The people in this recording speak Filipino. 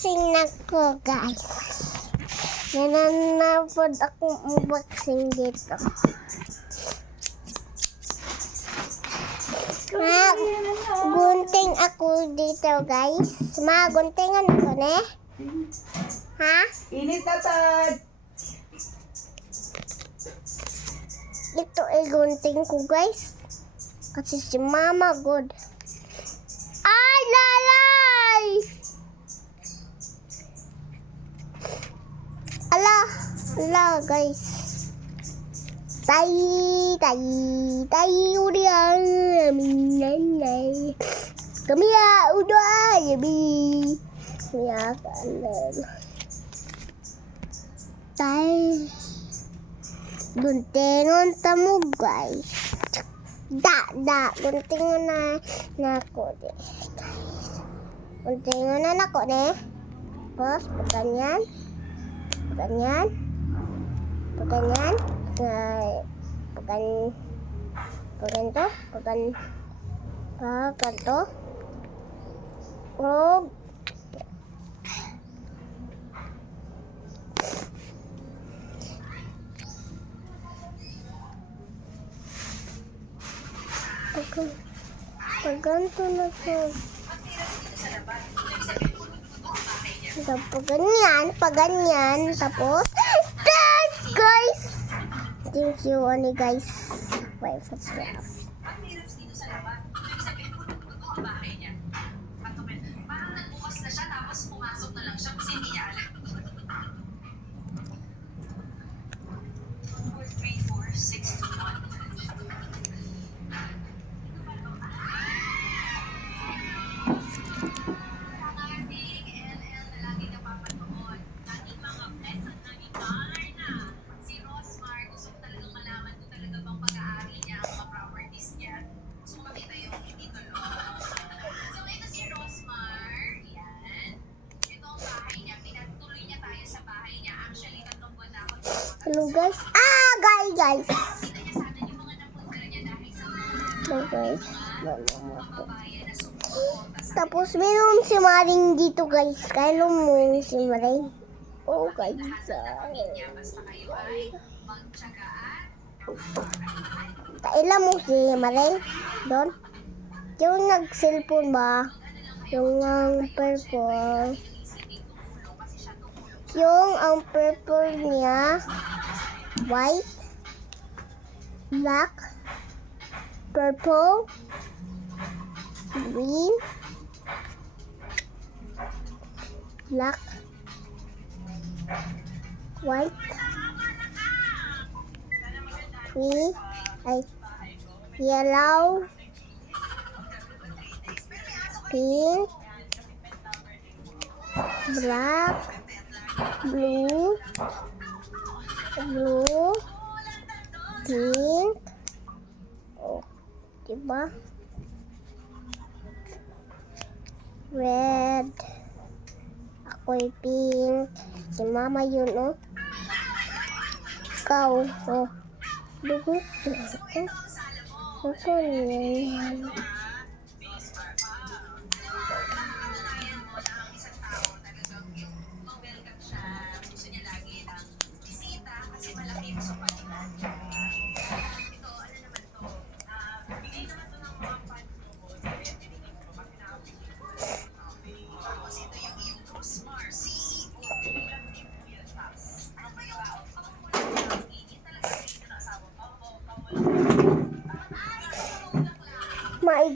Unboxing na ko, guys. Nananapod akong unboxing dito. Gunting ako dito, guys. Guntingan ako, ne? Ha? Init na, Tad! Ito ay gunting ko, guys. Kasi si Mama good. Ay, lalay! Ala, guys. Tayo uri ang aming nanay. Kami udah yabi. Ya kanan. Guntingan tamu, guys. Guntingan na ako deh. Guntingan na ako deh. Terus pertanyaan. Pegan to. Oh. Peganto na to. Paganyan. Tapos, guys. Thank you, guys. Wait, subscribe. Parang nagbukas na siya tapos pumasok na lang siya kasi hindi niya alam. 4, 3, 4, 6, 2, 1. Si Rosmar, gusto ko talagang malaman kung talaga bang pag-aari niya ang mga properties niya. Gusto ko makita yung titulo. So, ito si Rosmar. Yan. Ito ang bahay niya. Pinatuloy niya tayo sa bahay niya. Actually, 3 buwan na ako. Hello, guys. Guys. Kita niya sana yung mga napunta niya dahil sa Hello, guys. kababayan na sumusuporta sa Tapos, meron si Maring dito, guys. Kaya mo si Maring. Oh, guys. pamilya. Basta kayo ay magtsagaan. Kailan mo si Maring doon? Yung nag-cellphone ba? Yung purple. Yung ang purple niya, white, black, purple, green, black, white, green, yellow, pink, black, blue, pink, oh, diba? Red, ako'y pink, si Mama yun, oh. Ikaw, oh. Dugot, Ito yan. Gusto niya lagi ng bisita kasi malaki yung supat.